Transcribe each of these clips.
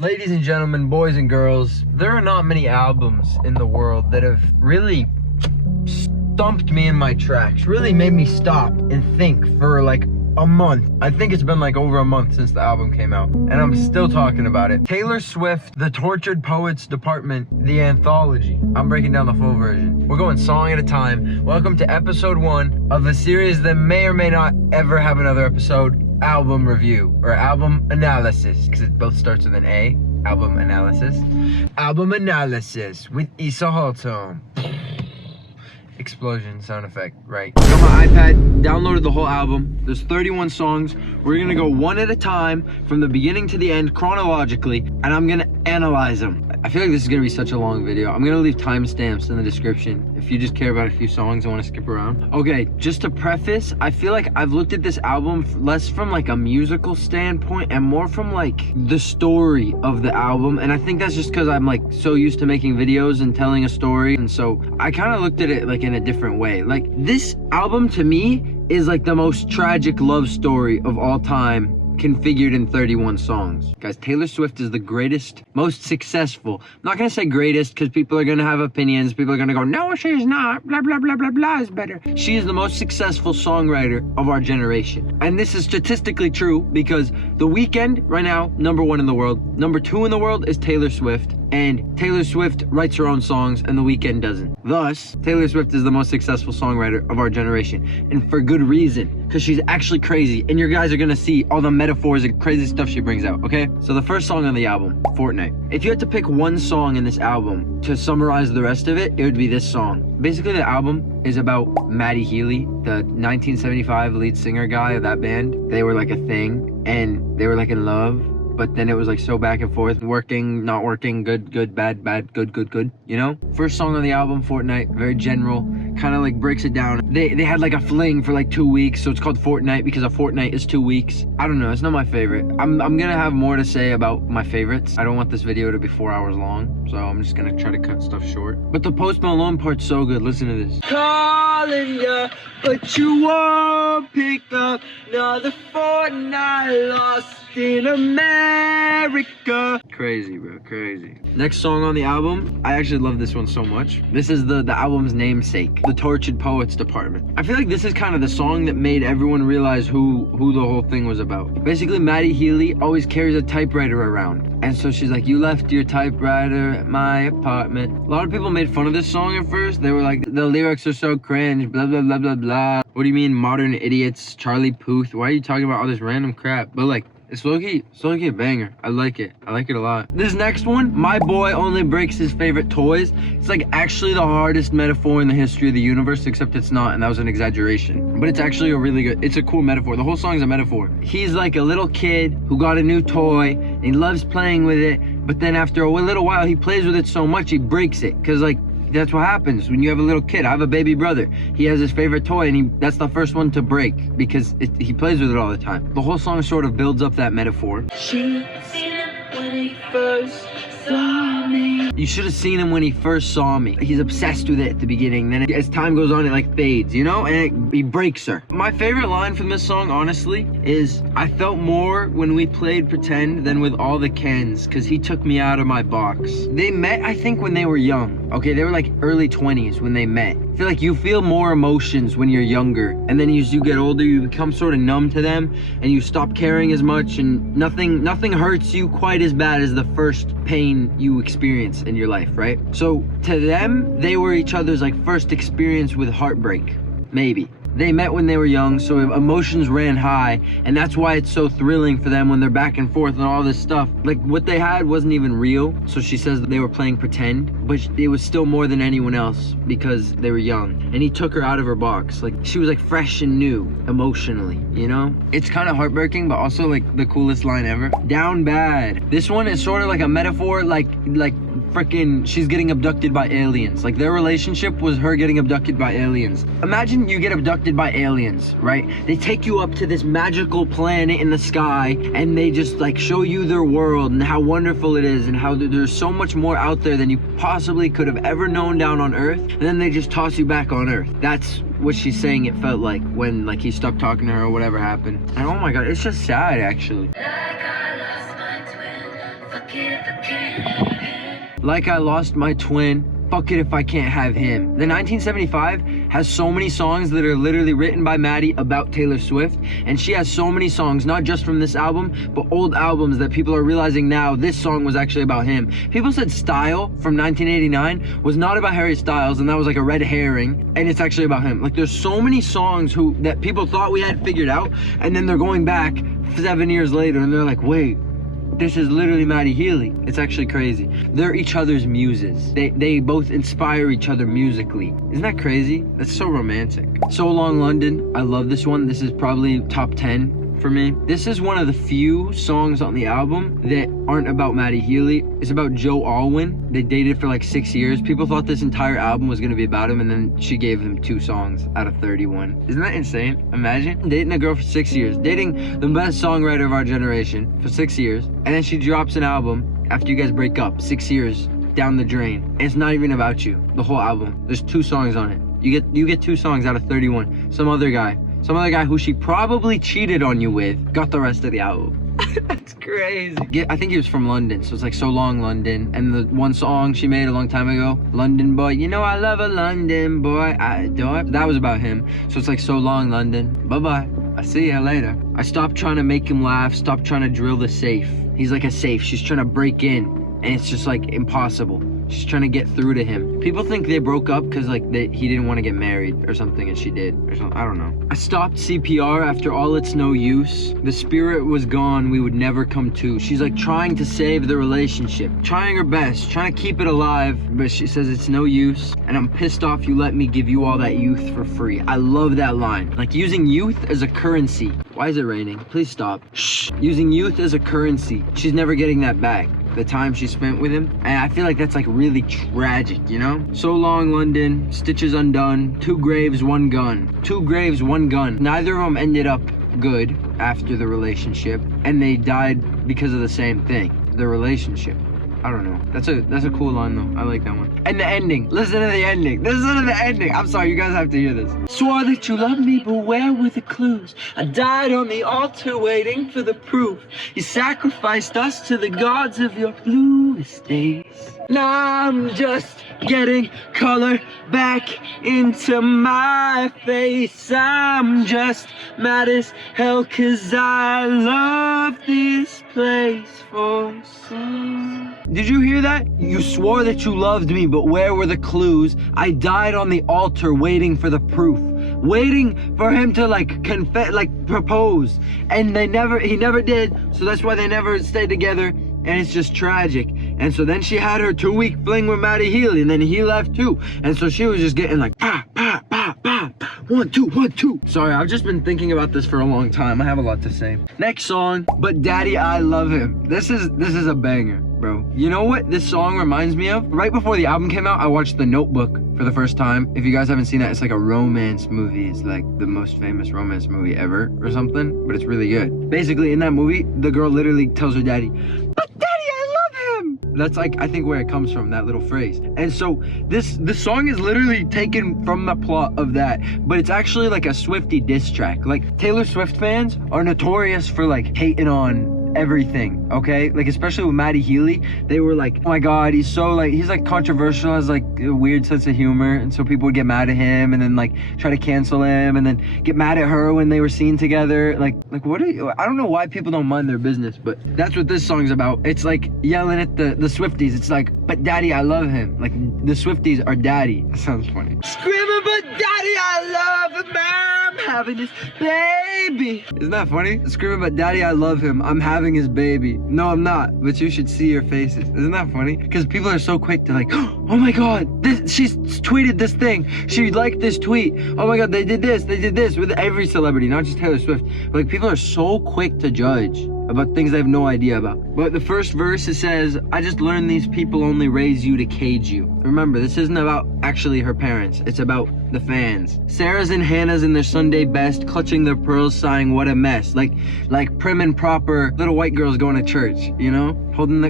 Ladies and gentlemen, boys and girls, there are not many albums in the world that have really stumped me in my tracks, really made me stop and think for like a month. I think it's been like over a month since the album came out, and I'm still talking about it. Taylor Swift, The Tortured Poets Department, The Anthology. I'm breaking down the full version. We're going song at a time. Welcome to episode 1 of a series that may or may not ever have another episode. Album review or album analysis, because it both starts with an A. Album analysis. Album analysis with Issa Haltom. Explosion sound effect, right? Got my iPad, downloaded the whole album. There's 31 songs. We're gonna go one at a time from the beginning to the end chronologically, and I'm gonna analyze them. I feel like this is gonna be such a long video. I'm gonna leave timestamps in the description if you just care about a few songs and want to skip around. Okay, just to preface, I feel like I've looked at this album less from like a musical standpoint and more from like the story of the album, and I think that's just because I'm like so used to making videos and telling a story, and so I kind of looked at it like in a different way. Like, this album to me is like the most tragic love story of all time, configured in 31 songs. Guys, Taylor Swift is the greatest, most successful. I'm not gonna say greatest because people are gonna have opinions. People are gonna go, no, she's not, blah, blah, blah, blah, blah is better. She is the most successful songwriter of our generation. And this is statistically true because The Weeknd, right now, #1 in the world. #2 in the world is Taylor Swift. And Taylor Swift writes her own songs and The Weeknd doesn't. Thus, Taylor Swift is the most successful songwriter of our generation. And for good reason, because she's actually crazy. And your guys are gonna see all the metaphors and crazy stuff she brings out, okay? So the first song on the album, Fortnight. If you had to pick one song in this album to summarize the rest of it, it would be this song. Basically, the album is about Maddie Healy, the 1975 lead singer guy of that band. They were like a thing, and they were like in love. But then it was like so back and forth, working, not working, good, good, bad, bad, good, good, good, you know? First song on the album, Fortnight, very general, kind of like breaks it down. They had like a fling for like 2 weeks, so it's called Fortnight because a fortnight is 2 weeks. I don't know, it's not my favorite. I'm gonna have more to say about my favorites. I don't want this video to be 4 hours long, so I'm just gonna try to cut stuff short. But the Post Malone part's so good, listen to this. Calling ya, but you won't pick up, another fortnight lost in America. Crazy, bro, crazy. Next song on the album, I actually love this one so much. This is the album's namesake, The Tortured Poets Department. I feel like this is kind of the song that made everyone realize who the whole thing was about. Basically, Maddie Healy always carries a typewriter around. And so she's like, you left your typewriter at my apartment. A lot of people made fun of this song at first. They were like, the lyrics are so cringe, blah, blah, blah, blah, blah. What do you mean, modern idiots, Charlie Puth? Why are you talking about all this random crap? But like, it's low-key a banger. I like it a lot. This next one, my boy only breaks his favorite toys. It's like actually the hardest metaphor in the history of the universe, except it's not, and that was an exaggeration. But it's actually it's a cool metaphor. The whole song's a metaphor. He's like a little kid who got a new toy, and he loves playing with it, but then after a little while, he plays with it so much, he breaks it. Cause like, that's what happens when you have a little kid. I have a baby brother. He has his favorite toy, and that's the first one to break because he plays with it all the time. The whole song sort of builds up that metaphor. She seen him when he first saw me. You should have seen him when he first saw me. He's obsessed with it at the beginning. Then as time goes on, it like fades, you know? And he breaks her. My favorite line from this song, honestly, is I felt more when we played pretend than with all the Kens, because he took me out of my box. They met, I think, when they were young. Okay, they were like early 20s when they met. I feel like you feel more emotions when you're younger, and then as you get older, you become sort of numb to them, and you stop caring as much, and nothing hurts you quite as bad as the first pain you experience in your life, right? So to them, they were each other's like first experience with heartbreak, maybe. They met when they were young, so emotions ran high, and that's why it's so thrilling for them when they're back and forth and all this stuff. Like, what they had wasn't even real, so she says that they were playing pretend, but it was still more than anyone else because they were young. And he took her out of her box. Like, she was like fresh and new, emotionally, you know? It's kind of heartbreaking, but also like the coolest line ever. Down bad. This one is sort of like a metaphor, like freaking she's getting abducted by aliens. Like, their relationship was her getting abducted by aliens. Imagine you get abducted by aliens, right? They take you up to this magical planet in the sky, and they just like show you their world and how wonderful it is, and how there's so much more out there than you possibly could have ever known down on Earth, and then they just toss you back on Earth. That's what she's saying it felt like when like he stopped talking to her or whatever happened. And oh my god, it's just sad actually. Like I lost my twin. Fuck it if I can't have him. The 1975 has so many songs that are literally written by Maddie about Taylor Swift, and she has so many songs, not just from this album, but old albums that people are realizing now this song was actually about him. People said Style from 1989 was not about Harry Styles, and that was like a red herring, and it's actually about him. Like there's so many songs that people thought we had figured out, and then they're going back 7 years later, and they're like, wait, this is literally Maddie Healy. It's actually crazy. They're each other's muses. They both inspire each other musically. Isn't that crazy? That's so romantic. So Long London, I love this one. This is probably top 10 for me. This is one of the few songs on the album that aren't about Maddie Healy. It's about Joe Alwyn. They dated for like 6 years. People thought this entire album was gonna be about him, and then she gave him 2 songs out of 31. Isn't that insane? Imagine dating a girl for 6 years, dating the best songwriter of our generation for 6 years, and then she drops an album after you guys break up 6 years down the drain. And it's not even about you. The whole album, there's 2 songs on it. You get 2 songs out of 31. Some other guy who she probably cheated on you with got the rest of the album. That's crazy. I think he was from London, so it's like So Long London. And the one song she made a long time ago, London Boy, you know I love a London boy, I adore. That was about him. So it's like So Long London, bye-bye, I'll see you later. I stopped trying to make him laugh, stopped trying to drill the safe. He's like a safe, she's trying to break in, and it's just like impossible. She's trying to get through to him. People think they broke up because like he didn't want to get married or something, and she did or something. I don't know. I stopped CPR after all it's no use. The spirit was gone, we would never come to. She's like trying to save the relationship, trying her best, trying to keep it alive, but she says it's no use, and I'm pissed off you let me give you all that youth for free. I love that line. Like using youth as a currency. Why is it raining? Please stop. Shh. Using youth as a currency. She's never getting that back. The time she spent with him, and I feel like that's like really tragic, you know? So Long London, Stitches Undone, 2 graves, 1 gun. 2 graves, 1 gun. Neither of them ended up good after the relationship, and they died because of the same thing, the relationship. I don't know. That's a cool line though. I like that one. And the ending. Listen to the ending. Listen to the ending. I'm sorry, you guys have to hear this. Swore that you loved me, but where were the clues? I died on the altar waiting for the proof. You sacrificed us to the gods of your bluest days. Now I'm just getting color back into my face. I'm just mad as hell 'cause I love this place for so. Did you hear that? You swore that you loved me, but where were the clues? I died on the altar waiting for the proof. Waiting for him to like propose. And he never did, so that's why they never stayed together, and it's just tragic. And so then she had her 2-week fling with Maddie Healy, and then he left too. And so she was just getting like, pa, pa, pa, pa, 1, 2, 1, 2. Sorry, I've just been thinking about this for a long time. I have a lot to say. Next song, But Daddy, I Love Him. This is a banger, bro. You know what this song reminds me of? Right before the album came out, I watched The Notebook for the first time. If you guys haven't seen that, it's like a romance movie. It's like the most famous romance movie ever or something, but it's really good. Basically, in that movie, the girl literally tells her daddy, "But Daddy, I love him." That's like, I think where it comes from, that little phrase. And so this song is literally taken from the plot of that, but it's actually like a Swiftie diss track. Like Taylor Swift fans are notorious for like hating on everything, okay? Like especially with Maddie Healy, they were like, oh my god, he's like controversial, has like a weird sense of humor, and so people would get mad at him and then like try to cancel him and then get mad at her when they were seen together. Like what are you, I don't know why people don't mind their business, but that's what this song's about. It's like yelling at the Swifties. It's like, but Daddy, I love him. Like the Swifties are daddy. That sounds funny. Screaming, but Daddy, I love him, I'm having his baby. Isn't that funny? Screaming, but Daddy, I love him, I'm having his baby. No, I'm not, but you should see your faces. Isn't that funny? Because people are so quick to like, oh my god, she's tweeted this thing, she liked this tweet, oh my god, they did this with every celebrity, not just Taylor Swift. Like people are so quick to judge about things they have no idea about. But the first verse, it says, I just learned these people only raise you to cage you. Remember, this isn't about actually her parents, it's about the fans. Sarah's and Hannah's in their Sunday best, clutching their pearls, sighing what a mess. Like prim and proper little white girls going to church, you know?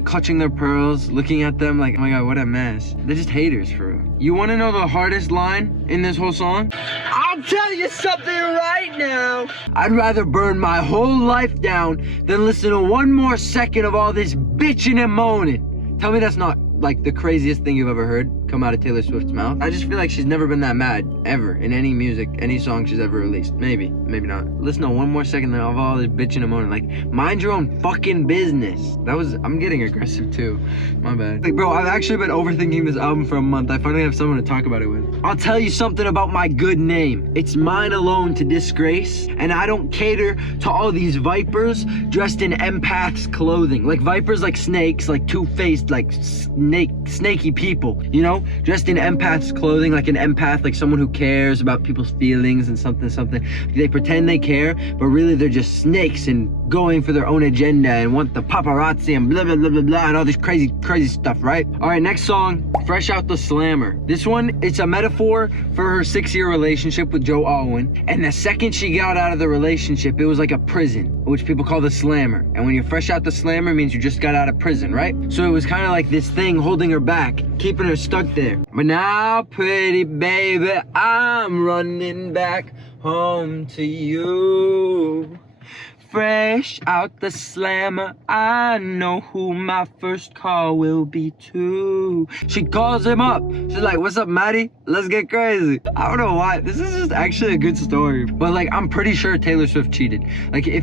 clutching their pearls, looking at them like, oh my god, what a mess. They're just haters for real. You wanna know the hardest line in this whole song? I'll tell you something right now. I'd rather burn my whole life down than listen to one more second of all this bitching and moaning. Tell me that's not like the craziest thing you've ever heard come out of Taylor Swift's mouth. I just feel like she's never been that mad ever in any music, any song she's ever released. Maybe not. Listen to one more second of all this bitching and moaning. Like, mind your own fucking business. I'm getting aggressive too. My bad. Like, bro, I've actually been overthinking this album for a month. I finally have someone to talk about it with. I'll tell you something about my good name. It's mine alone to disgrace, and I don't cater to all these vipers dressed in empaths clothing. Like vipers, like snakes, like two-faced, like snaky people, you know? Dressed in empath's clothing, like an empath, like someone who cares about people's feelings and something. They pretend they care, but really they're just snakes and going for their own agenda and want the paparazzi and blah, blah, blah, blah, blah, and all this crazy stuff, right? All right, next song, Fresh Out the Slammer. This one, it's a metaphor for her 6-year relationship with Joe Alwyn. And the second she got out of the relationship, it was like a prison, which people call the slammer. And when you're fresh out the slammer, it means you just got out of prison, right? So it was kind of like this thing holding her back, keeping her stuck there. But now, pretty baby, I'm running back home to you. Fresh out the slammer, I know who my first call will be too. She calls him up. She's like, what's up, Maddie? Let's get crazy. I don't know why. This is just actually a good story. But like, I'm pretty sure Taylor Swift cheated. Like, if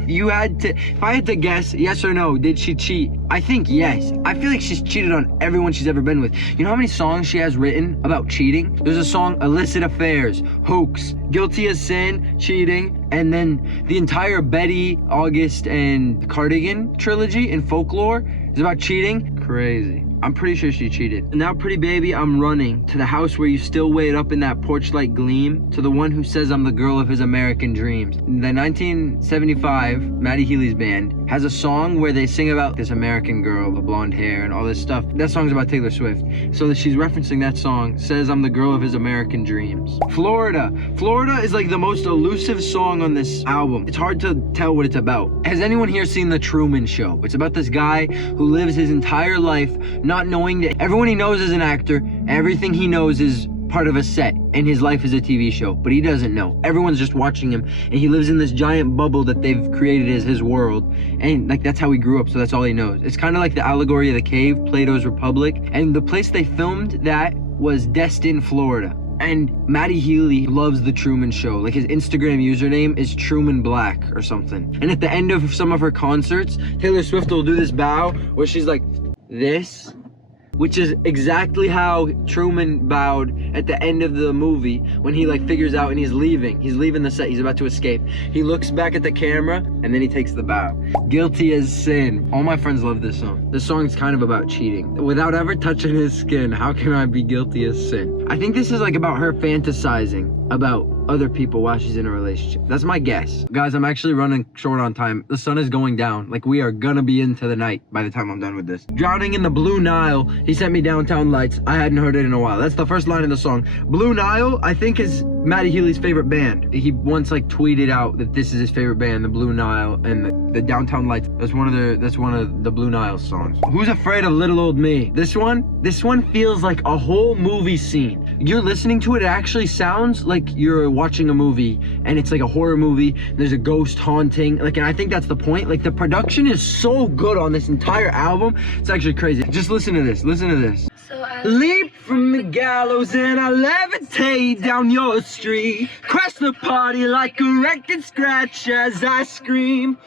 I had to guess, yes or no, did she cheat? I think yes. I feel like she's cheated on everyone she's ever been with. You know how many songs she has written about cheating? There's a song, Illicit Affairs, Hoax, Guilty as Sin, Cheating, and then the entire Betty, August, and Cardigan trilogy in Folklore is about cheating. Crazy. I'm pretty sure she cheated. And now, pretty baby, I'm running to the house where you still wait up in that porch light gleam, to the one who says I'm the girl of his American dreams. The 1975 Matty Healy's band has a song where they sing about this American girl, the blonde hair and all this stuff. That song's about Taylor Swift. So that she's referencing that song, says I'm the girl of his American dreams. Florida. Florida is like the most elusive song on this album. It's hard to tell what it's about. Has anyone here seen The Truman Show? It's about this guy who lives his entire life not knowing that everyone he knows is an actor, everything he knows is part of a set, and his life is a TV show, but he doesn't know. Everyone's just watching him, and he lives in this giant bubble that they've created as his world, and like that's how he grew up, so that's all he knows. It's kind of like the allegory of the cave, Plato's Republic, and the place they filmed that was Destin, Florida. And Matty Healy loves The Truman Show. Like, his Instagram username is Truman Black or something. And at the end of some of her concerts, Taylor Swift will do this bow where she's like this, which is exactly how Truman bowed at the end of the movie when he like figures out and he's leaving the set, he's about to escape. He looks back at the camera and then he takes the bow. Guilty as Sin. All my friends love this song. This song's kind of about cheating. Without ever touching his skin, how can I be guilty as sin? I think this is like about her fantasizing about other people while she's in a relationship. That's my guess. Guys, I'm actually running short on time. The sun is going down. Like, we are gonna be into the night by the time I'm done with this. Drowning in the Blue Nile, he sent me Downtown Lights. I hadn't heard it in a while. That's the first line of the song. Blue Nile, I think, is Matty Healy's favorite band. He once like tweeted out that this is his favorite band, the Blue Nile, and the Downtown Lights. That's one of the Blue Nile songs. Who's Afraid of Little Old Me? This one feels like a whole movie scene. You're listening to it, it actually sounds like you're watching a movie, and it's like a horror movie. There's a ghost haunting, like, and I think that's the point. Like, the production is so good on this entire album. It's actually crazy. Just listen to this. Listen to this. So I Leap from the gallows and I levitate down your street. Crash the party like a record scratch as I scream.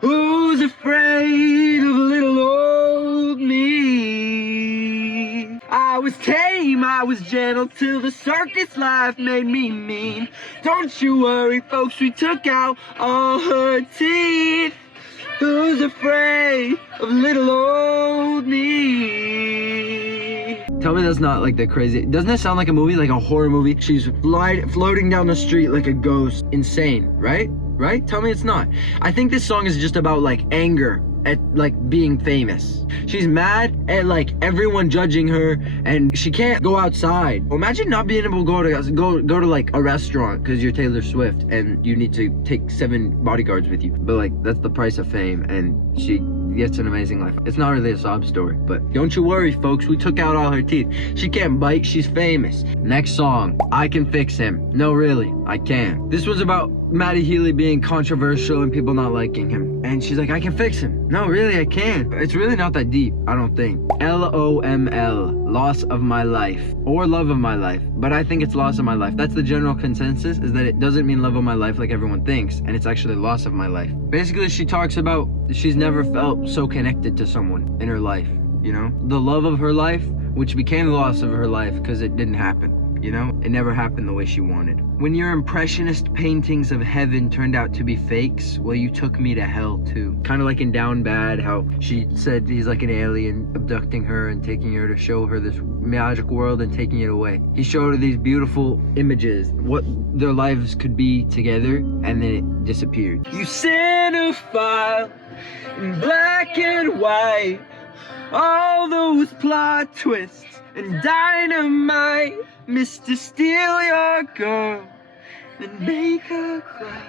Who's afraid of little old me? I was tame, I was gentle till the circus life made me mean. Don't you worry, folks, we took out all her teeth. Who's afraid of little old me? Tell me that's not like the crazy. Doesn't it sound like a movie, like a horror movie? She's floating down the street like a ghost. Insane, right? Right? Tell me it's not. I think this song is just about like anger at like being famous. She's mad at like everyone judging her, and she can't go outside. Imagine not being able to go to like a restaurant because you're Taylor Swift and you need to take 7 bodyguards with you. But like, that's the price of fame, and she gets an amazing life. It's not really a sob story, but don't you worry, folks. We took out all her teeth. She can't bite. She's famous. Next song, I Can Fix Him. No, really, I can. This was about Matty Healy being controversial and people not liking him. And she's like, I can fix him. No, really, I can. It's really not that deep, I don't think. LOML, loss of my life, or love of my life. But I think it's loss of my life. That's the general consensus, is that it doesn't mean love of my life like everyone thinks, and it's actually loss of my life. Basically, she talks about she's never felt so connected to someone in her life, you know? The love of her life, which became the loss of her life because it didn't happen. You know, it never happened the way she wanted. When your impressionist paintings of heaven turned out to be fakes, well, you took me to hell too. Kind of like in Down Bad, how she said he's like an alien abducting her and taking her to show her this magic world and taking it away. He showed her these beautiful images, what their lives could be together, and then it disappeared. You cinephile in black and white, all those plot twists and dynamite. Mr. Steal your girl and make her cry.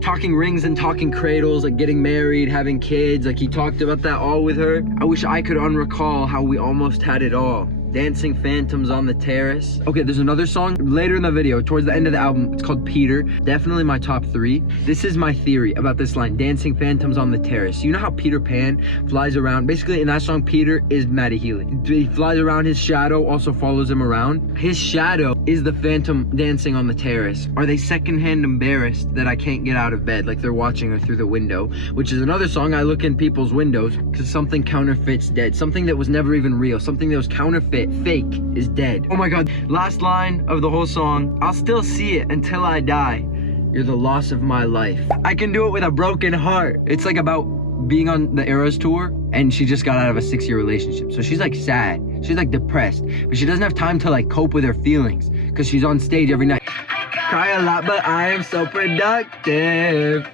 Talking rings and talking cradles, like getting married, having kids, like he talked about that all with her. I wish I could unrecall how we almost had it all. Dancing Phantoms on the Terrace. Okay, there's another song later in the video, towards the end of the album. It's called Peter. Definitely my top 3. This is my theory about this line, Dancing Phantoms on the Terrace. You know how Peter Pan flies around? Basically, in that song, Peter is Matty Healy. He flies around, his shadow also follows him around. His shadow is the phantom dancing on the terrace. Are they secondhand embarrassed that I can't get out of bed, like they're watching her through the window? Which is another song, I look in people's windows, because something counterfeit's dead. Something that was never even real. Something that was counterfeit, fake, is dead. Oh my god, last line of the whole song. I'll still see it until I die. You're the loss of my life. I can do it with a broken heart. It's like about being on the Eras tour, and she just got out of a 6-year relationship. So she's like sad, she's like depressed, but she doesn't have time to like cope with her feelings because she's on stage every night. Cry a lot, but I am so productive.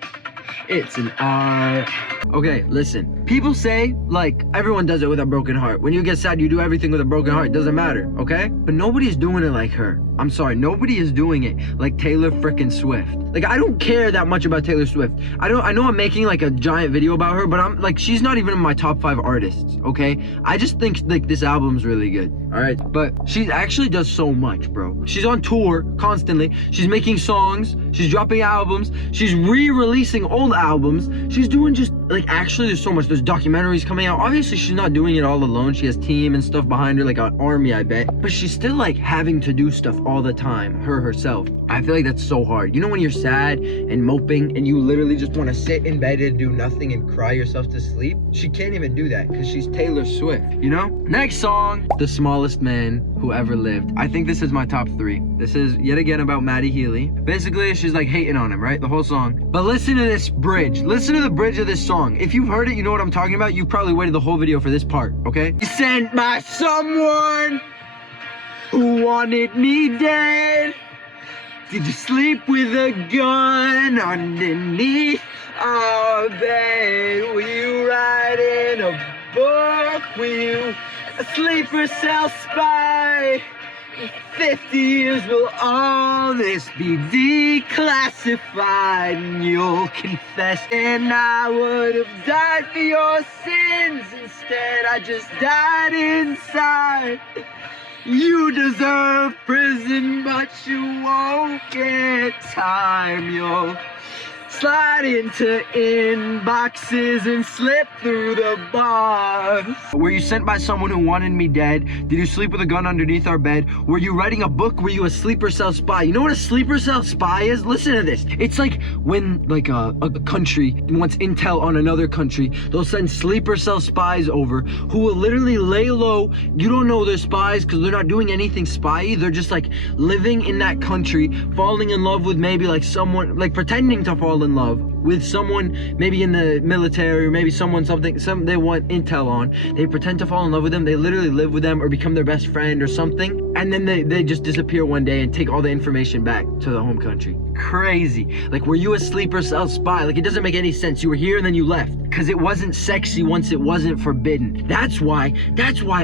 It's an art. Okay, listen. People say, like, everyone does it with a broken heart. When you get sad, you do everything with a broken heart. It doesn't matter, okay? But nobody's doing it like her. I'm sorry, nobody is doing it like Taylor frickin' Swift. Like, I don't care that much about Taylor Swift. I know I'm making like a giant video about her, but I'm like, she's not even in my top 5 artists, okay? I just think like this album's really good, all right? But she actually does so much, bro. She's on tour constantly. She's making songs. She's dropping albums. She's re-releasing old albums. She's doing just like, actually there's so much. There's documentaries coming out. Obviously she's not doing it all alone. She has team and stuff behind her, like an army, I bet. But she's still like having to do stuff all the time, herself. I feel like that's so hard. You know when you're sad and moping and you literally just want to sit in bed and do nothing and cry yourself to sleep? She can't even do that because she's Taylor Swift, you know? Next song, The Smallest Man Who Ever Lived. I think this is my top 3. This is yet again about Matty Healy. Basically, she's like hating on him, right? The whole song. But listen to this bridge. Listen to the bridge of this song. If you've heard it, you know what I'm talking about. You probably waited the whole video for this part, okay? Sent by someone who wanted me dead. Did you sleep with a gun underneath our bed? Were you writing a book? Were you a sleeper cell spy? In 50 years will all this be declassified, and you'll confess. And I would have died for your sins. Instead, I just died inside. You deserve prison, but you won't get time. You'll slide into inboxes and slip through the bars. Were you sent by someone who wanted me dead? Did you sleep with a gun underneath our bed? Were you writing a book? Were you a sleeper cell spy? You know what a sleeper cell spy is? Listen to this. It's like when like a country wants intel on another country, they'll send sleeper cell spies over who will literally lay low. You don't know they're spies because they're not doing anything spy-y. They're just like living in that country, falling in love with maybe like someone, like pretending to fall in love with someone maybe in the military, or maybe they want intel on. They pretend to fall in love with them. They literally live with them or become their best friend or something, and then they just disappear one day and take all the information back to the home country. Crazy. Like, were you a sleeper cell spy? Like, it doesn't make any sense. You were here and then you left because it wasn't sexy once it wasn't forbidden. That's why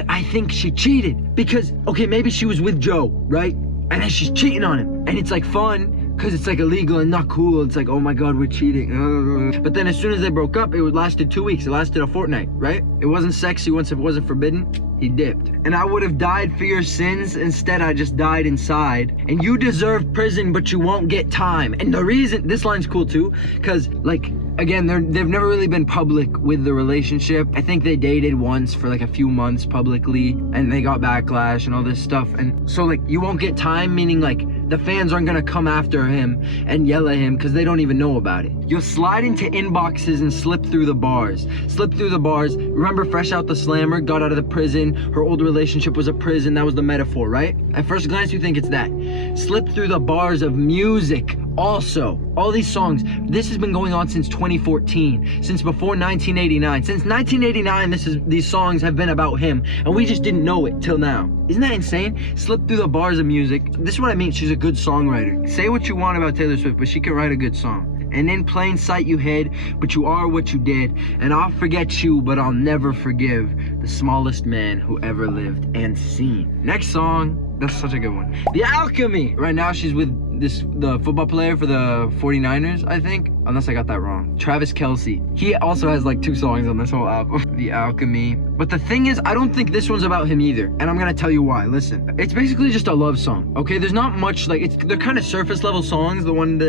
I think she cheated. Because okay, maybe she was with Joe, right? And then she's cheating on him, and it's like fun because it's like illegal and not cool. It's like, oh my God, we're cheating. But then as soon as they broke up, it lasted 2 weeks. It lasted a fortnight, right? It wasn't sexy once it wasn't forbidden. He dipped. And I would have died for your sins. Instead, I just died inside. And you deserve prison, but you won't get time. And the reason, this line's cool too, because like, again, they've never really been public with the relationship. I think they dated once for like a few months publicly, and they got backlash and all this stuff. And so like, you won't get time, meaning like the fans aren't gonna come after him and yell at him because they don't even know about it. You'll slide into inboxes and slip through the bars. Slip through the bars. Remember Fresh Out the Slammer, got out of the prison. Her old relationship was a prison. That was the metaphor, right? At first glance, you think it's that. Slip through the bars of music. Also, all these songs, this has been going on since 2014, since before 1989. Since 1989, these songs have been about him, and we just didn't know it till now. Isn't that insane? Slip through the bars of music. This is what I mean. She's a good songwriter. Say what you want about Taylor Swift, but she can write a good song. And in plain sight you hid, but you are what you did. And I'll forget you, but I'll never forgive the smallest man who ever lived and seen. Next song, that's such a good one. The Alchemy. Right now she's with the football player for the 49ers, I think. Unless I got that wrong. Travis Kelce. He also has like 2 songs on this whole album. The Alchemy. But the thing is, I don't think this one's about him either. And I'm gonna tell you why. Listen. It's basically just a love song. Okay, there's not much like they're kind of surface level songs, the ones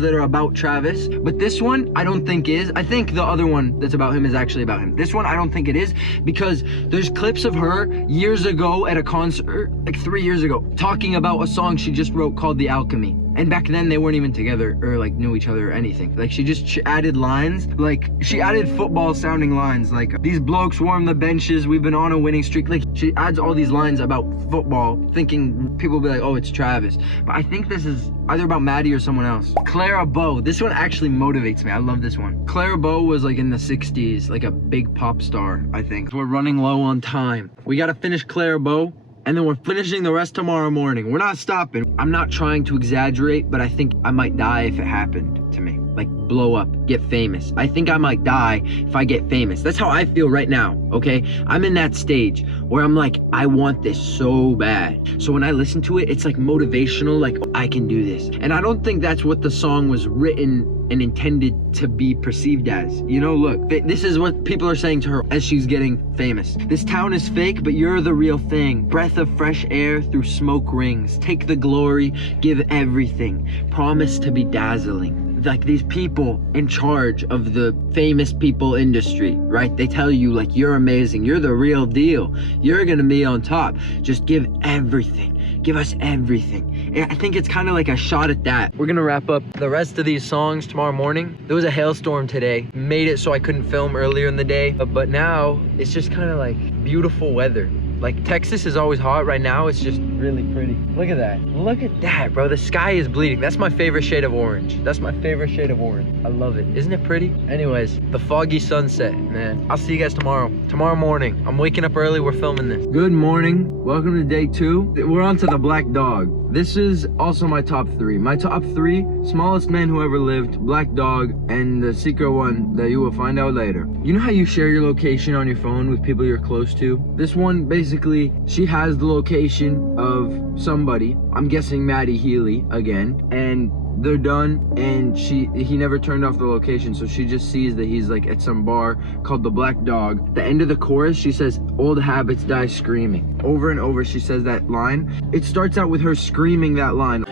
that are about Travis. But this one I don't think is. I think the other one that's about him is actually about him. This one I don't think it is, because there's clips of her years ago at a concert, like 3 years ago, talking about a song she just wrote called The Alchemy. And back then they weren't even together or like knew each other or anything. Like she added lines, like she added football sounding lines, like these blokes warm the benches, we've been on a winning streak. Like she adds all these lines about football, thinking people will be like, oh, it's Travis. But I think this is either about Maddie or someone else. Clara Bow. This one actually motivates me. I love this one. Clara Bow was like in the 60s, like a big pop star, I think. We're running low on time. We gotta finish Clara Bow, and then we're finishing the rest tomorrow morning. We're not stopping. I'm not trying to exaggerate, but I think I might die if it happened to me. Like blow up, get famous. I think I might die if I get famous. That's how I feel right now, okay? I'm in that stage where I'm like, I want this so bad. So when I listen to it, it's like motivational, like I can do this. And I don't think that's what the song was written and intended to be perceived as. You know, look, this is what people are saying to her as she's getting famous. This town is fake, but you're the real thing. Breath of fresh air through smoke rings. Take the glory, give everything. Promise to be dazzling. Like these people in charge of the famous people industry, right? They tell you like, you're amazing, you're the real deal, you're gonna be on top. Just give everything. Give us everything. I think it's kind of like a shot at that. We're gonna wrap up the rest of these songs tomorrow morning. There was a hailstorm today. Made it so I couldn't film earlier in the day. But now it's just kind of like beautiful weather. Like Texas is always hot. Right now it's just really pretty. Look at that. Look at that, bro. The sky is bleeding. That's my favorite shade of orange. That's my favorite shade of orange. I love it. Isn't it pretty? Anyways, the foggy sunset, man. I'll see you guys tomorrow. Tomorrow morning. I'm waking up early. We're filming this. Good morning. Welcome to day 2. We're on to the Black Dog. This is also my top 3. My top 3, smallest man who ever lived, Black Dog, and the secret one that you will find out later. You know how you share your location on your phone with people you're close to? This one, basically, she has the location of somebody. I'm guessing Maddie Healy again. And they're done, and he never turned off the location, so she just sees that he's like at some bar called the Black Dog. The end of the chorus, she says, old habits die screaming. Over and over she says that line. It starts out with her screaming that line.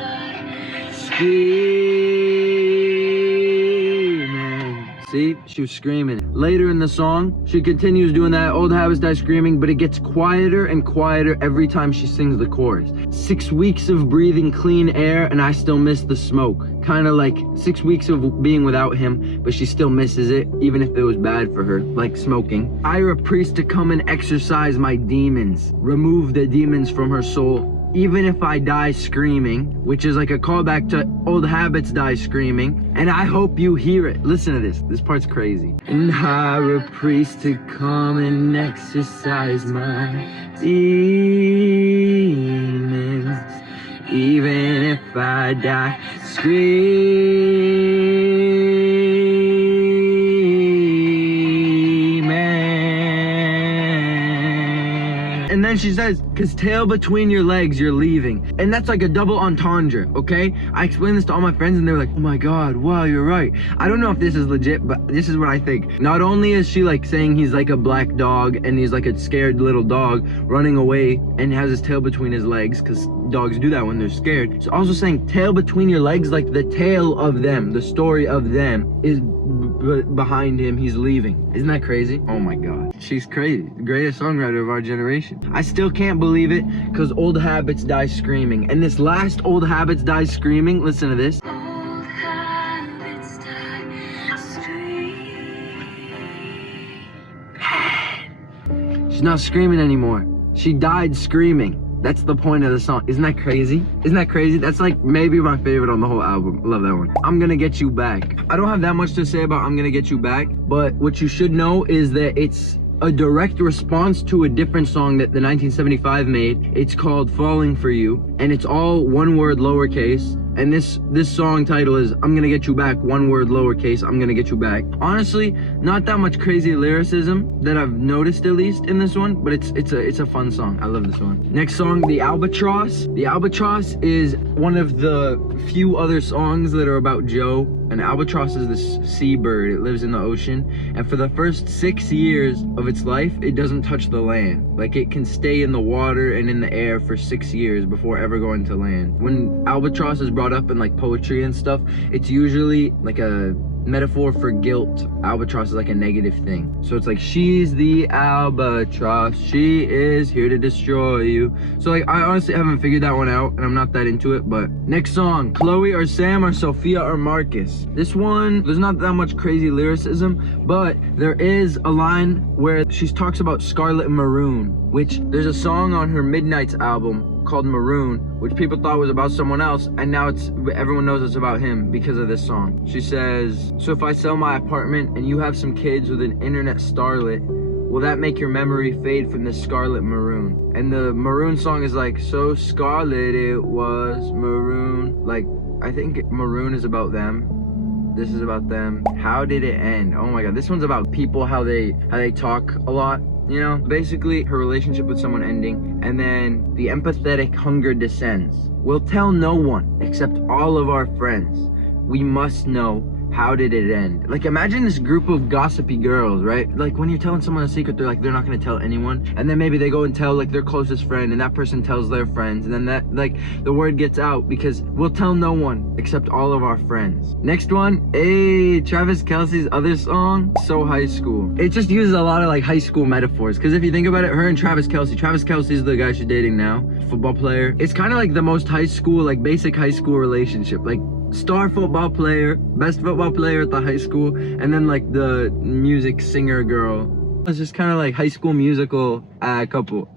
See, she was screaming. Later in the song, she continues doing that, old habits die screaming, but it gets quieter and quieter every time she sings the chorus. 6 weeks of breathing clean air and I still miss the smoke. Kind of like 6 weeks of being without him, but she still misses it, even if it was bad for her, like smoking. Hire a priest to come and exorcise my demons. Remove the demons from her soul. Even if I die screaming, which is like a callback to old habits die screaming, and I hope you hear it. Listen to this. This part's crazy. And hire a priest to come and exorcise my demons. Even if I die screaming. And then she says, cause tail between your legs, you're leaving. And that's like a double entendre, okay? I explained this to all my friends and they were like, oh my God, wow, you're right. I don't know if this is legit, but this is what I think. Not only is she like saying he's like a black dog and he's like a scared little dog running away and has his tail between his legs, cause dogs do that when they're scared. She's also saying tail between your legs, like the tale of them, the story of them is behind him, he's leaving. Isn't that crazy? Oh my God, she's crazy. The greatest songwriter of our generation. I still can't believe it, because old habits die screaming. And this last old habits die screaming, listen to this. Old habits die screaming. She's not screaming anymore. She died screaming. That's the point of the song. Isn't that crazy? Isn't that crazy? That's like maybe my favorite on the whole album. I love that one. I'm Gonna Get You Back. I don't have that much to say about I'm Gonna Get You Back, but what you should know is that it's a direct response to a different song that the 1975 made. It's called Falling For You, and it's all one word lowercase. And this song title is I'm Gonna Get You Back, one word lowercase, I'm Gonna Get You Back. Honestly, not that much crazy lyricism that I've noticed, at least in this one, but it's a fun song. I love this one. Next song, The Albatross. The Albatross is one of the few other songs that are about Joe. An albatross is this seabird. It lives in the ocean, and for the first 6 years of its life, it doesn't touch the land. Like, it can stay in the water and in the air for 6 years before ever going to land. When albatross is brought up in like poetry and stuff, it's usually like a metaphor for guilt. Albatross is like a negative thing. So it's like, she's the albatross, she is here to destroy you. So like, I honestly haven't figured that one out and I'm not that into it. But next song, Chloe or Sam or Sophia or Marcus. This one, there's not that much crazy lyricism, but there is a line where she talks about Scarlet and Maroon, which there's a song on her Midnight's album called Maroon, which people thought was about someone else, and now everyone knows it's about him because of this song. She says, so if I sell my apartment and you have some kids with an internet starlet, will that make your memory fade from the Scarlet Maroon? And the Maroon song is like, so scarlet it was maroon. Like, I think Maroon is about them. This is about them. How did it end? Oh my God, this one's about people, how they talk a lot. You know, basically her relationship with someone ending, and then the empathetic hunger descends. We'll tell no one except all of our friends. We must know, how did it end? Like, imagine this group of gossipy girls, right? Like, when you're telling someone a secret, they're like, they're not gonna tell anyone. And then maybe they go and tell like their closest friend, and that person tells their friends, and then that, like, the word gets out because we'll tell no one except all of our friends. Next one, Travis Kelce's other song, So High School. It just uses a lot of like high school metaphors, because if you think about it, her and Travis Kelce is the guy she's dating now, football player. It's kind of like the most high school, like basic high school relationship. Like, star football player, best football player at the high school, and then like the music singer girl. It's just kind of like High School Musical couple.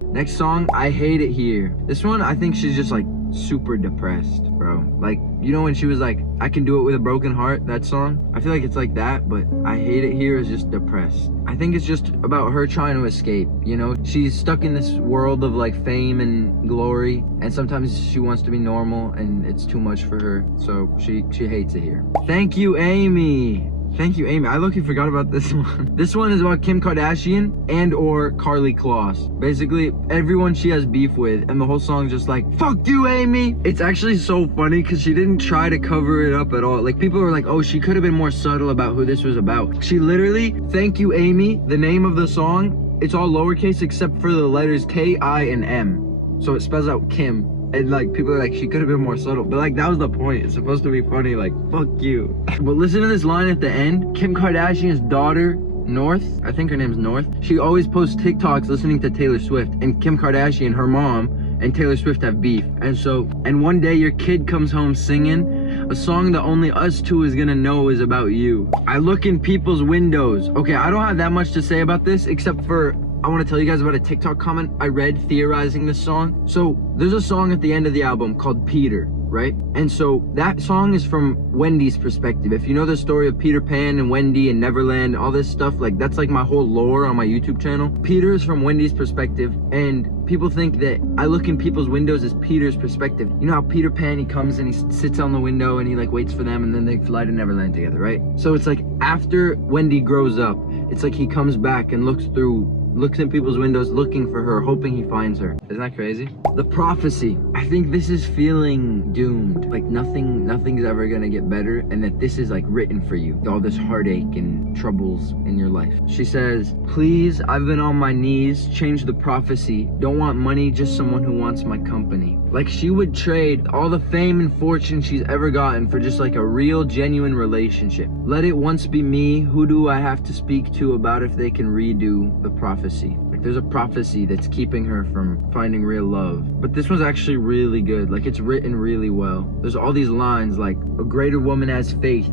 Next song, I Hate It Here. This one, I think she's just like super depressed, bro. Like, you know when she was like, I can do it with a broken heart, that song? I feel like it's like that, but I Hate It Here is just depressed. I think it's just about her trying to escape, you know? She's stuck in this world of like fame and glory, and sometimes she wants to be normal and it's too much for her, so she hates it here. Thank You, aIMee. Thank You, aIMee. I low-key forgot about this one. This one is about Kim Kardashian and or Karlie Kloss. Basically, everyone she has beef with, and the whole song's just like, fuck you, aIMee. It's actually so funny because she didn't try to cover it up at all. Like, people were like, oh, she could have been more subtle about who this was about. She literally, Thank You, aIMee, the name of the song, it's all lowercase except for the letters K, I, and M. So it spells out Kim. And like, people are like, she could have been more subtle, but like, that was the point. It's supposed to be funny, like, fuck you. But listen to this line at the end. Kim Kardashian's daughter, North, I think her name's North, she always posts TikToks listening to Taylor Swift, and Kim Kardashian, her mom, and Taylor Swift have beef. And one day your kid comes home singing a song that only us two is gonna know is about you. I look in people's windows. Okay, I don't have that much to say about this, except for I want to tell you guys about a TikTok comment I read theorizing this song. So there's a song at the end of the album called Peter, right? And so that song is from Wendy's perspective. If you know the story of Peter Pan and Wendy and Neverland, all this stuff, like that's like my whole lore on my YouTube channel. Peter is from Wendy's perspective, and people think that I look in people's windows as Peter's perspective. You know how Peter Pan, he comes and he sits on the window and he like waits for them and then they fly to Neverland together, right? So it's like after Wendy grows up, it's like he comes back and looks through looks in people's windows looking for her, hoping he finds her. Isn't that crazy? The prophecy. I think this is feeling doomed. Like nothing's ever gonna get better, and that this is like written for you. All this heartache and troubles in your life. She says, please, I've been on my knees, change the prophecy. Don't want money, just someone who wants my company. Like she would trade all the fame and fortune she's ever gotten for just like a real, genuine relationship. Let it once be me. Who do I have to speak to about if they can redo the prophecy? Like there's a prophecy that's keeping her from finding real love. But this one's actually really good. Like it's written really well. There's all these lines like, a greater woman has faith,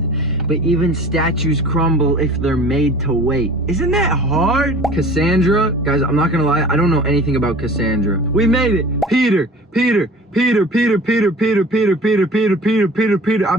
but even statues crumble if they're made to wait. Isn't that hard? Cassandra, guys, I'm not gonna lie, I don't know anything about Cassandra. We made it. Peter. I've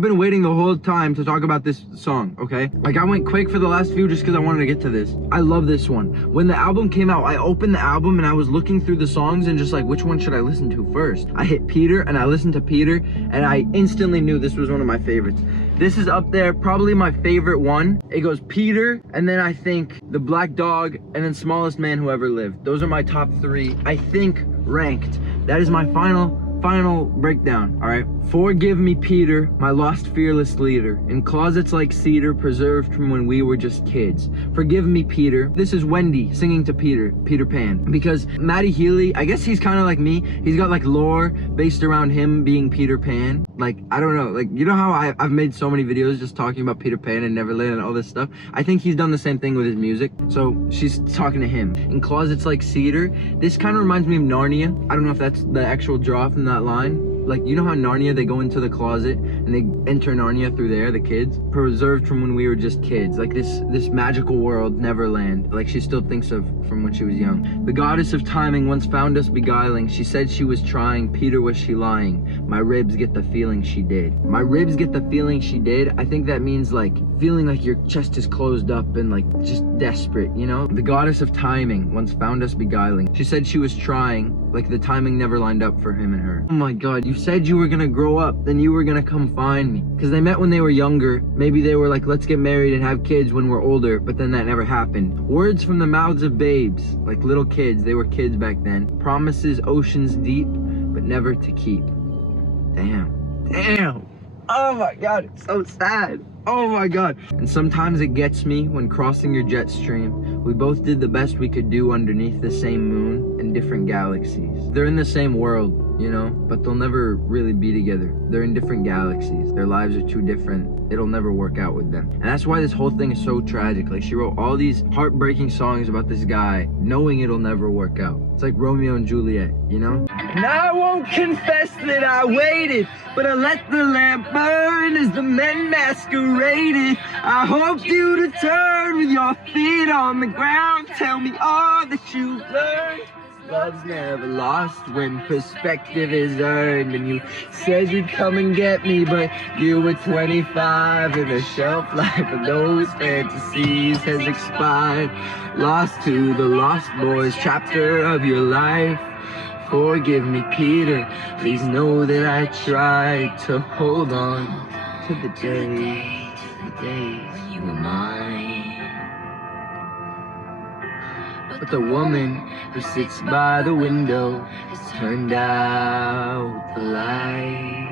been waiting the whole time to talk about this song, okay? Like I went quick for the last few just because I wanted to get to this. I love this one. When the album came out, I opened the album and I was looking through the songs and just like, which one should I listen to first? I hit Peter and I listened to Peter and I instantly knew this was one of my favorites. This is up there, probably my favorite one. It goes Peter, and then I think The Black Dog, and then Smallest Man Who Ever Lived. Those are my top three, I think, ranked. That is my final breakdown, all right? Forgive me, Peter, my lost fearless leader, in closets like cedar, preserved from when we were just kids. Forgive me, Peter. This is Wendy singing to Peter Pan, because Matty Healy, I guess he's kind of like me. He's got like lore based around him being Peter Pan. Like, I don't know, like, you know how I've made so many videos just talking about Peter Pan and Neverland and all this stuff? I think he's done the same thing with his music. So she's talking to him. In closets like cedar, this kind of reminds me of Narnia. I don't know if that's the actual draw from that line. Like, you know how Narnia, they go into the closet and they enter Narnia through there, the kids? Preserved from when we were just kids. Like this magical world, Neverland. Like she still thinks of from when she was young. The goddess of timing once found us beguiling. She said she was trying. Peter, was she lying? My ribs get the feeling she did. My ribs get the feeling she did. I think that means like feeling like your chest is closed up and like just desperate, you know? The goddess of timing once found us beguiling. She said she was trying. Like the timing never lined up for him and her. Oh my God, you said you were gonna grow up, then you were gonna come find me. Because they met when they were younger. Maybe they were like, let's get married and have kids when we're older, but then that never happened. Words from the mouths of babes, like little kids. They were kids back then. Promises oceans deep, but never to keep. Damn. Oh my God, it's so sad. Oh my God. And sometimes it gets me when crossing your jet stream. We both did the best we could do underneath the same moon in different galaxies. They're in the same world, you know, but they'll never really be together. They're in different galaxies. Their lives are too different. It'll never work out with them. And that's why this whole thing is so tragic. Like she wrote all these heartbreaking songs about this guy, knowing it'll never work out. It's like Romeo and Juliet, you know? And I won't confess that I waited, but I let the lamp burn as the men masqueraded. I hoped you'd return with your feet on the ground. Tell me all that you've learned. Love's never lost when perspective is earned. And you said you'd come and get me, but you were 25 and the shelf life of those fantasies has expired. Lost to the Lost Boys chapter of your life. Forgive me, Peter, please know that I tried to hold on to the days you were mine. But the woman who sits by the window has turned out the light.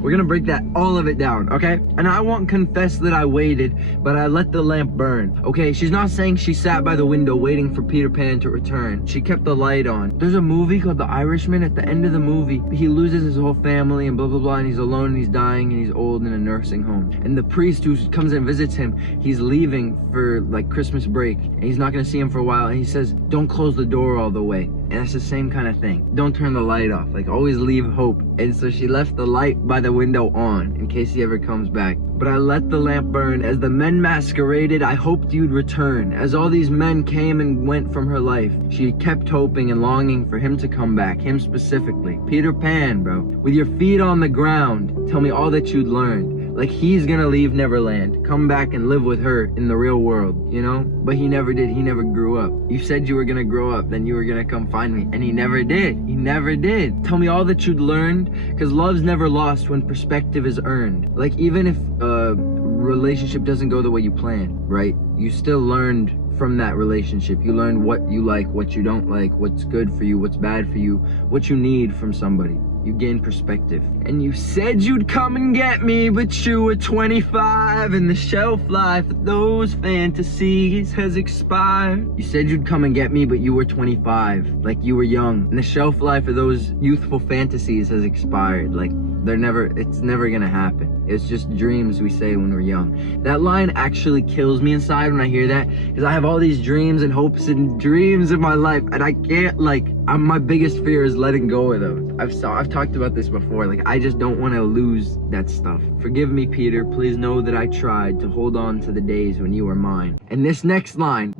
We're gonna break that, all of it down, okay? And I won't confess that I waited, but I let the lamp burn. Okay, she's not saying she sat by the window waiting for Peter Pan to return. She kept the light on. There's a movie called The Irishman. At the end of the movie, he loses his whole family and blah, blah, blah, and he's alone and he's dying and he's old in a nursing home. And the priest who comes and visits him, he's leaving for like Christmas break and he's not gonna see him for a while, and he says, don't close the door all the way. And it's the same kind of thing. Don't turn the light off. Like, always leave hope. And so she left the light by the window on in case he ever comes back. But I let the lamp burn. As the men masqueraded, I hoped you'd return. As all these men came and went from her life, she kept hoping and longing for him to come back. Him specifically. Peter Pan, bro. With your feet on the ground, tell me all that you'd learned. Like, he's gonna leave Neverland, come back and live with her in the real world, you know? But he never did. He never grew up. You said you were gonna grow up, then you were gonna come find me. And he never did. He never did. Tell me all that you'd learned, because love's never lost when perspective is earned. Like, even if a relationship doesn't go the way you plan, right? you still learned from that relationship. You learned what you like, what you don't like, what's good for you, what's bad for you, what you need from somebody. You gain perspective. And you said you'd come and get me, but you were 25 and the shelf life of those fantasies has expired. You said you'd come and get me, but you were 25, like you were young, and the shelf life of those youthful fantasies has expired. Like it's never gonna happen. It's just dreams we say when we're young. That line actually kills me inside when I hear that, because I have all these dreams and hopes and dreams in my life, and I can't, my biggest fear is letting go of those. I've talked about this before. Like, I just don't want to lose that stuff. Forgive me, Peter. Please know that I tried to hold on to the days when you were mine. And this next line,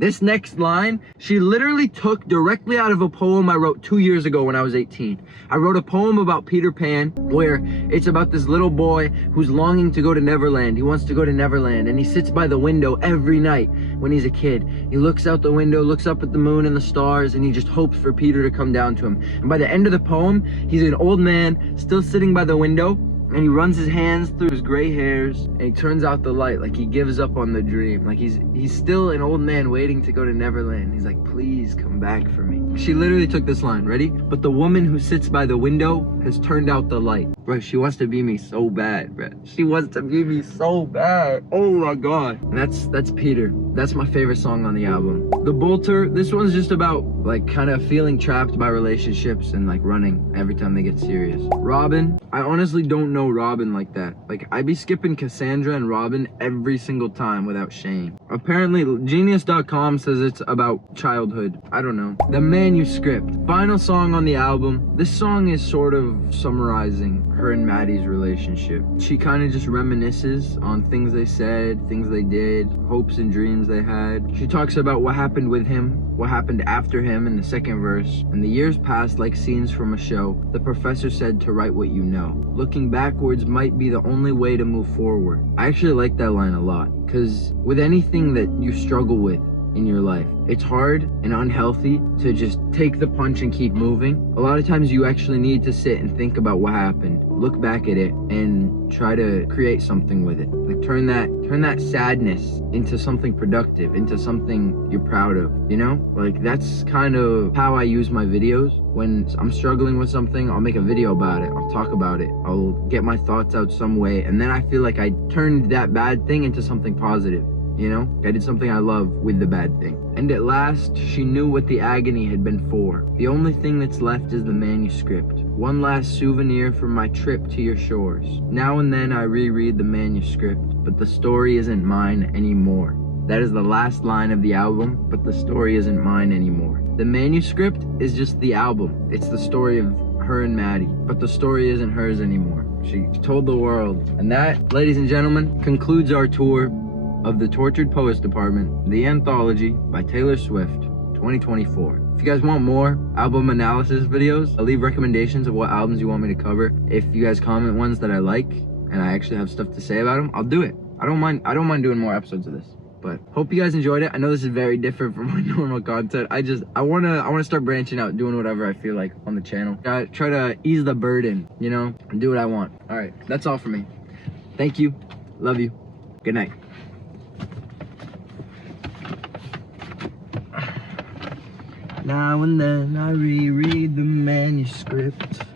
she literally took directly out of a poem I wrote 2 years ago when I was 18. I wrote a poem about Peter Pan where it's about this little boy who's longing to go to Neverland. He wants to go to Neverland, and he sits by the window every night when he's a kid. He looks out the window, looks up at the moon and the stars, and he just hopes for Peter to come down to him. And by the end of the poem, he's an old man still sitting by the window, and he runs his hands through his gray hairs, and he turns out the light. Like, he gives up on the dream. Like, he's still an old man waiting to go to Neverland. He's like, please come back for me. She literally took this line, ready? But the woman who sits by the window has turned out the light. Bro, she wants to be me so bad, bro. She wants to be me so bad. Oh my God. And that's Peter. That's my favorite song on the album. The Bolter, this one's just about, like, kind of feeling trapped by relationships and, like, running every time they get serious. Robin, I honestly don't know Robin like that. Like, I be skipping Cassandra and Robin every single time without shame. Apparently, Genius.com says it's about childhood. I don't know. The Manuscript, final song on the album. This song is sort of summarizing her and Maddie's relationship. She kind of just reminisces on things they said, things they did, hopes and dreams they had. She talks about what happened with him, what happened after him in the second verse. And the years passed like scenes from a show. The professor said to write what you know. Looking backwards might be the only way to move forward. I actually like that line a lot, because with anything that you struggle with in your life, it's hard and unhealthy to just take the punch and keep moving. A lot of times you actually need to sit and think about what happened, look back at it, and try to create something with it. Like, turn that sadness into something productive, into something you're proud of, you know? Like, that's kind of how I use my videos. When I'm struggling with something, I'll make a video about it, I'll talk about it, I'll get my thoughts out some way, and then I feel like I turned that bad thing into something positive. You know, I did something I love with the bad thing. And at last, she knew what the agony had been for. The only thing that's left is the manuscript. One last souvenir from my trip to your shores. Now and then I reread the manuscript, but the story isn't mine anymore. That is the last line of the album, but the story isn't mine anymore. The manuscript is just the album. It's the story of her and Maddie, but the story isn't hers anymore. She told the world. And that, ladies and gentlemen, concludes our tour of the Tortured Poets Department, The Anthology by Taylor Swift, 2024. If you guys want more album analysis videos, I'll leave recommendations of what albums you want me to cover. If you guys comment ones that I like and I actually have stuff to say about them, I'll do it. I don't mind doing more episodes of this. But hope you guys enjoyed it. I know this is very different from my normal content. I wanna start branching out, doing whatever I feel like on the channel. Try to ease the burden, you know, and do what I want. All right, that's all for me. Thank you. Love you. Good night. Now and then I reread the manuscript.